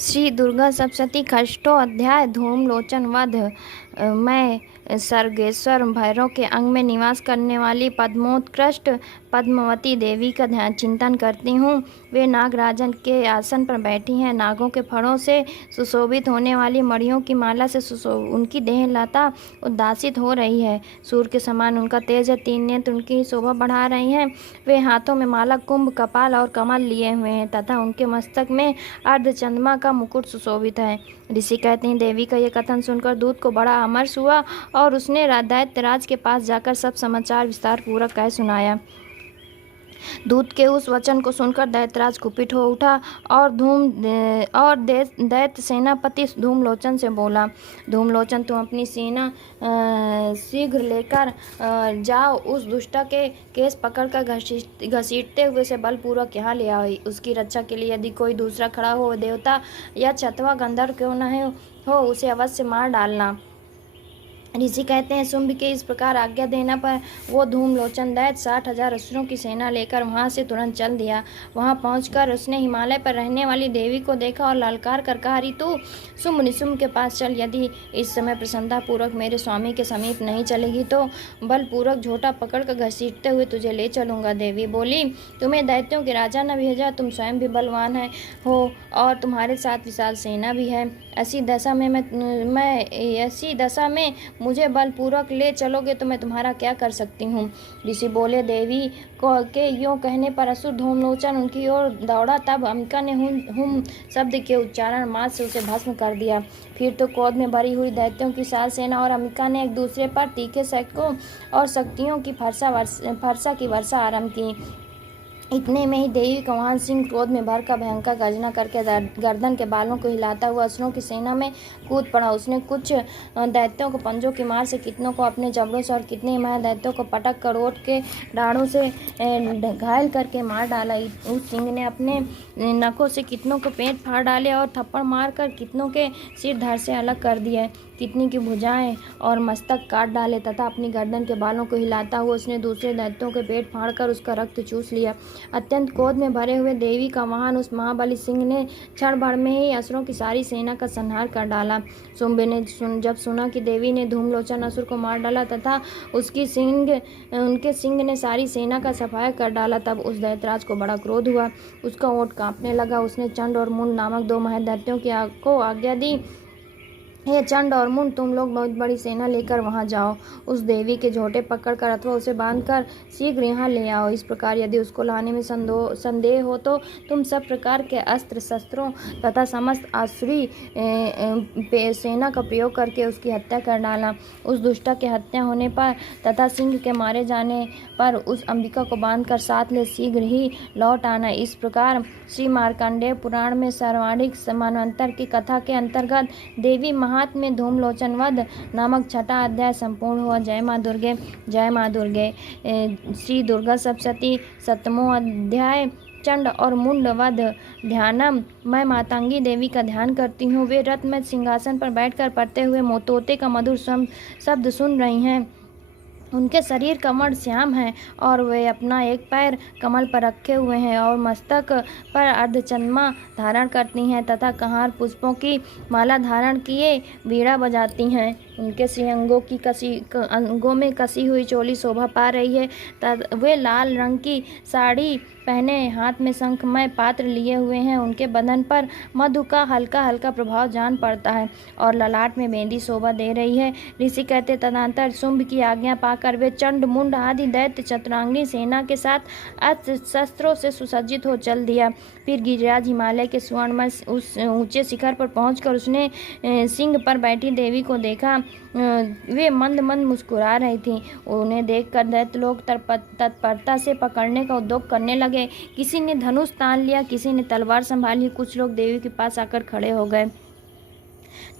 श्री दुर्गा सप्तशती षष्ठो अध्याय धूमलोचन वध। मैं सर्गेश्वर भैरव के अंग में निवास करने वाली पद्मोत्कृष्ट पद्मावती देवी का ध्यान चिंतन करती हूँ। वे नागराजन के आसन पर बैठी हैं। नागों के फणों से सुशोभित होने वाली मणियों की माला से उनकी देह लता उद्भासित हो रही है। सूर्य के समान उनका तेज है। 3 नेत्र उनकी शोभा बढ़ा रही हैं। वे हाथों में माला, कुंभ, कपाल और कमल लिए हुए हैं तथा उनके मस्तक में अर्धचंद्रमा का मुकुट सुशोभित है। ऋषि कहते हैं, देवी का यह कथन सुनकर दूत को बड़ा अमर्ष हुआ और उसने दैत्यराज के पास जाकर सब समाचार विस्तार पूर्वक कह सुनाया। दूत के उस वचन को सुनकर दैत्यराज कुपित हो उठा और दैत्य सेनापति धूमलोचन से बोला, धूमलोचन, तुम अपनी सेना शीघ्र लेकर जाओ। उस दुष्टा के केस पकड़कर घसीटते हुए से बलपूर्वक यहाँ ले आओ। उसकी रक्षा के लिए यदि कोई दूसरा खड़ा हो, देवता या अथवा गंधर्व क्यों न हो, उसे अवश्य मार डालना। ऋषि कहते हैं, शुंभ के इस प्रकार आज्ञा देना पर वो धूमलोचन दैत्य 60,000 असुरों की सेना लेकर वहां से तुरंत चल दिया। वहां पहुंचकर उसने हिमालय पर रहने वाली देवी को देखा और ललकार कर कहा, तू शुंभ निशुंभ के पास चल। यदि इस समय प्रसन्नतापूर्वक मेरे स्वामी के समीप नहीं चलेगी तो बलपूर्वक झोटा पकड़कर घसीटते हुए तुझे ले चलूंगा। देवी बोली, तुम्हें दैत्यों के राजा न भेजा, तुम स्वयं भी बलवान हो और तुम्हारे साथ विशाल सेना भी है। ऐसी दशा में मुझे बलपूर्वक ले चलोगे तो मैं तुम्हारा क्या कर सकती हूँ। ऋषि बोले, देवी के यूँ कहने पर असुर धूमलोचन उनकी ओर दौड़ा। तब अंबिका ने हुम शब्द के उच्चारण मात्र से उसे भस्म कर दिया। फिर तो क्रोध में भरी हुई दैत्यों की साल सेना और अंबिका ने एक दूसरे पर तीखे शस्त्रों और शक्तियों की फरसा की वर्षा आरंभ की। इतने में ही देवी का वाहन सिंह क्रोध में भरकर भयंकर गर्जना करके गर्दन के बालों को हिलाता हुआ असुरों की सेना में कूद पड़ा। उसने कुछ दैत्यों को पंजों की मार से, कितनों को अपने जबड़ों से और कितने दैत्यों को पटक कर ओट के डाढ़ों से घायल करके मार डाला। उस सिंह ने अपने नखों से कितनों को पेट फाड़ डाले और थप्पड़ मार कर कितनों के सिर धड़ से अलग कर दिए। कितनी की भुजाएं और मस्तक काट डाले तथा अपनी गर्दन के बालों को हिलाता हुआ उसने दूसरे दैत्यों के पेट फाड़कर उसका रक्त चूस लिया। अत्यंत क्रोध में भरे हुए देवी का वाहन उस महाबली सिंह ने क्षण भर में ही असुरों की सारी सेना का संहार कर डाला। शुंभ ने जब सुना कि देवी ने धूमलोचन असुर को मार डाला तथा उनके सिंह ने सारी सेना का सफाया कर डाला, तब उस दैत्यराज को बड़ा क्रोध हुआ। उसका ओठ कांपने लगा। उसने चंड और मुंड नामक 2 महादैत्यों को आज्ञा दी, हे चंड और मुंड, तुम लोग बहुत बड़ी सेना लेकर वहां जाओ। उस देवी के झोटे पकड़कर अथवा उसे बांधकर शीघ्र यहाँ ले आओ। इस प्रकार यदि उसको लाने में संदेह हो तो तुम सब प्रकार के अस्त्र शस्त्रों तथा समस्त आसुरी सेना का प्रयोग करके उसकी हत्या कर डालना। उस दुष्टा के हत्या होने पर तथा सिंह के मारे जाने पर उस अंबिका को बांधकर साथ ले शीघ्र ही लौट आना। इस प्रकार श्री मार्कंडेय पुराण में सर्वाधिक समानांतर की कथा के अंतर्गत देवी महात्म्य धूमलोचन वध नामक 6ठा अध्याय संपूर्ण हुआ। जय माँ दुर्गे, जय माँ दुर्गे। श्री दुर्गा सप्तशती 7वां अध्याय चंड और मुंड वध। ध्यानम। मैं मातंगी देवी का ध्यान करती हूँ। वे रत्न सिंहासन पर बैठकर पढ़ते हुए तोते का मधुर शब्द सुन रही हैं। उनके शरीर कमल श्याम है और वे अपना एक पैर कमल पर रखे हुए हैं और मस्तक पर अर्धचंद्रमा धारण करती हैं तथा कहार पुष्पों की माला धारण किए वीणा बजाती हैं। उनके अंगों में कसी हुई चोली शोभा पा रही है। वे लाल रंग की साड़ी पहने हाथ में शंखमय पात्र लिए हुए हैं। उनके बदन पर मधु का हल्का हल्का प्रभाव जान पड़ता है और ललाट में मेहंदी शोभा दे रही है। ऋषि कहते, तदनंतर शुंभ की आज्ञा पाकर वे चंड मुंड आदि दैत्य चतुरांगी सेना के साथ अस्त्र शस्त्रों से सुसज्जित हो चल दिया। फिर गिरिराज हिमालय के स्वर्णमय उस ऊंचे शिखर पर पहुंचकर उसने सिंह पर बैठी देवी को देखा। वे मंद मंद मुस्कुरा रही थीं। उन्हें देखकर दैत्य लोग तत्परता से पकड़ने का उद्योग करने लगे। किसी ने धनुष तान लिया, किसी ने तलवार संभाली। कुछ लोग देवी के पास आकर खड़े हो गए।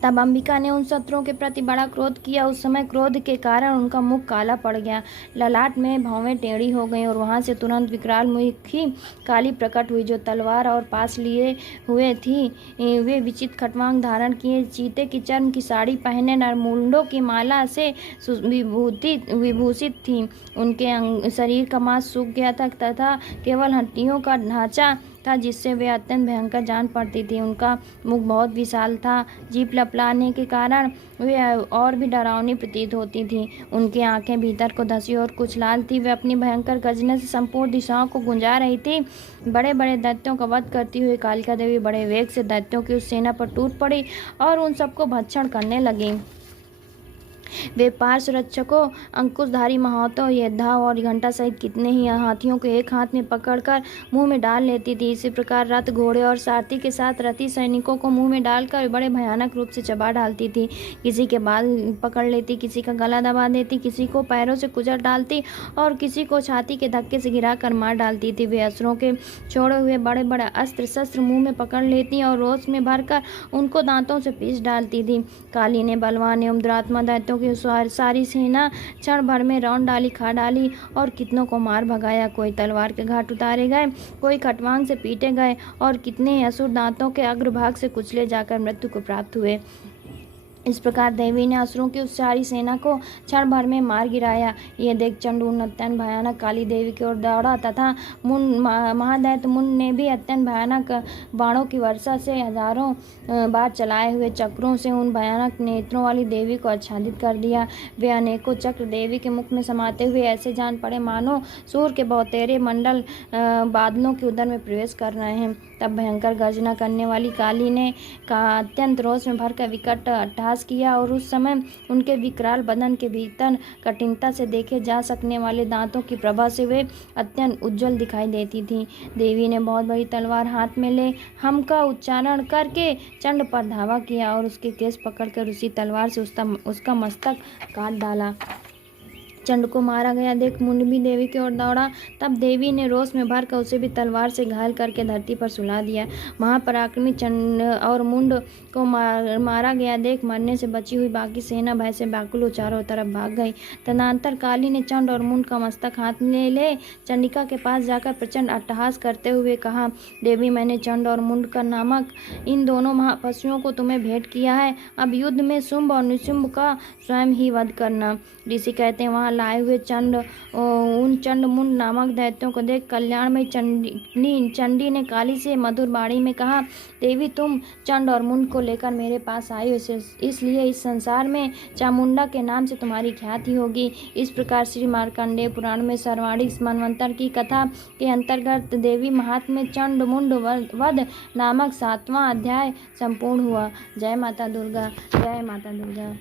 तब अंबिका ने उन शत्रुओं के प्रति बड़ा क्रोध किया। उस समय क्रोध के कारण उनका मुख काला पड़ गया, ललाट में भौवें टेढ़ी हो गईं और वहां से तुरंत विकराल मुखी काली प्रकट हुई जो तलवार और पास लिए हुए थी। वे विचित्र खटवांग धारण किए, चीते की चर्म की साड़ी पहने, नरमुंडों की माला से विभूषित थी। उनके शरीर का मांस सूख गया था तथा केवल हड्डियों का ढांचा था जिससे वे अत्यंत भयंकर जान पड़ती थी। उनका मुख बहुत विशाल था, जीभ लपलाने के कारण वे और भी डरावनी प्रतीत होती थीं। उनकी आंखें भीतर को धंसी और कुछ लाल थी। वे अपनी भयंकर गर्जने से संपूर्ण दिशाओं को गुंजा रही थी। बड़े बड़े दैत्यों का वध करती हुई कालिका देवी बड़े वेग से दैत्यों की उस सेना पर टूट पड़ी और उन सबको भक्षण करने लगी। वे पार्श्व रक्षकों, अंकुशधारी महावतों, योद्धा और घंटा सहित कितने ही हाथियों को एक हाथ में पकड़कर मुंह में डाल लेती थी। इसी प्रकार रथ, घोड़े और सारथी के साथ रथी सैनिकों को मुंह में डालकर बड़े भयानक रूप से चबा डालती थी। किसी के बाल पकड़ लेती, किसी का गला दबा देती, किसी को पैरों से कुचल डालती और किसी को छाती के धक्के से गिराकर मार डालती थी। वे असुरों के छोड़े हुए बड़े बड़े अस्त्र शस्त्र मुंह में पकड़ लेती और रोष में भरकर उनको दांतों से पीस डालती थी। काली ने बलवान एवं दुरात्मा दैत्यों की सारी सेना क्षण भर में रौंद डाली, खा डाली और कितनों को मार भगाया। कोई तलवार के घाट उतारे गए, कोई खटवांग से पीटे गए और कितने असुर दांतों के अग्रभाग से कुचले जाकर मृत्यु को प्राप्त हुए। इस प्रकार देवी ने असुरों की उस सारी सेना को क्षण भर में मार गिराया। ये देख चंडूल अत्यंत भयानक काली देवी की ओर दौड़ा तथा महादैत्य मुन ने भी अत्यंत भयानक बाणों की वर्षा से हजारों बार चलाए हुए चक्रों से उन भयानक नेत्रों वाली देवी को आच्छादित कर दिया। वे अनेकों चक्र देवी के मुख में समाते हुए ऐसे जान पड़े मानो सूर्य के बहुतेरे मंडल बादलों के उदर में प्रवेश कर रहे हैं। तब भयंकर गर्जना करने वाली काली ने अत्यंत रोष में भरकर विकट अट्टहास किया और उस समय उनके विकराल बदन के भीतर कठिनता से देखे जा सकने वाले दांतों की प्रभा से वे अत्यंत उज्जवल दिखाई देती थी। देवी ने बहुत बड़ी तलवार हाथ में ले हम का उच्चारण करके चंड पर धावा किया और उसके केस पकड़कर उसी तलवार से उसका मस्तक काट डाला। चंड को मारा गया देख मुंड भी देवी की ओर दौड़ा। तब देवी ने रोष में भरकर उसे भी तलवार से घायल करके धरती पर सुला दिया। महापराक्रमी चंड और मुंड को मारा गया देख मरने से बची हुई बाकी सेना भय से व्याकुल चारों तरफ भाग गई। तदनंतर काली ने चंड और मुंड का मस्तक हाथ में ले चंडिका के पास जाकर प्रचंड अट्टहास करते हुए कहा, देवी मैंने चंड और मुंड का नामक इन दोनों महापशुओं को तुम्हें भेंट किया है। अब युद्ध में शुंभ और निशुंभ का स्वयं ही वध करना। ऋषि कहते हैं वहां लाए हुए उन चंड मुंड नामक दैत्यों को देख कल्याणमयी चंडी ने काली से मधुर बाणी में कहा, देवी तुम चंड और मुंड को लेकर मेरे पास आई हो, इसलिए इस संसार में चामुंडा के नाम से तुम्हारी ख्याति होगी। इस प्रकार श्री मार्कंडेय पुराण में सर्वाणिक मनवंतर की कथा के अंतर्गत देवी महात्म्य चंड मुंड वध नामक 7वां अध्याय संपूर्ण हुआ। जय माता दुर्गा, जय माता दुर्गा।